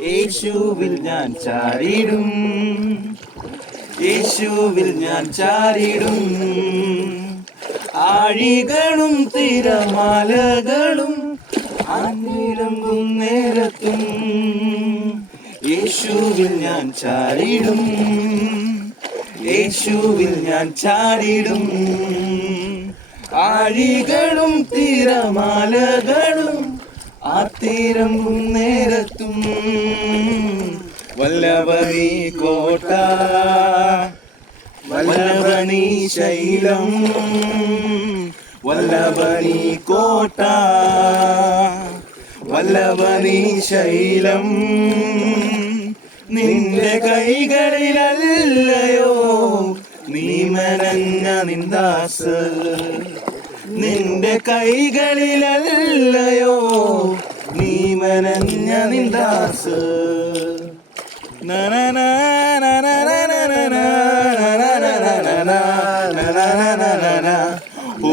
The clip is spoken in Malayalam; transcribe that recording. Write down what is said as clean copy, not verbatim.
യേശുവിൽ ഞാൻ ചാരിടും, യേശുവിൽ ഞാൻ ചാരിടും. ആഴികളും തിരമാലകളും അന്നിരമ്പും നേരത്തും യേശുവിൽ ഞാൻ ചാരിടും, യേശുവിൽ ഞാൻ ചാരിടും. ആഴികളും തിരമാലകളും ആത്തിരമ്പും നേരത്തും വല്ലഭനീ കോട്ട, വല്ലഭനീ ശൈലം, വല്ലഭനീ കോട്ട, വല്ലഭനീ ശൈലം. നിന്റെ കൈകളിലല്ലയോ നീ മെനഞ്ഞ നിന്ദാസ, നിന്റെ കൈകളിലല്ലയോ നീ മെനഞ്ഞ നിന്ദാസ. ഓ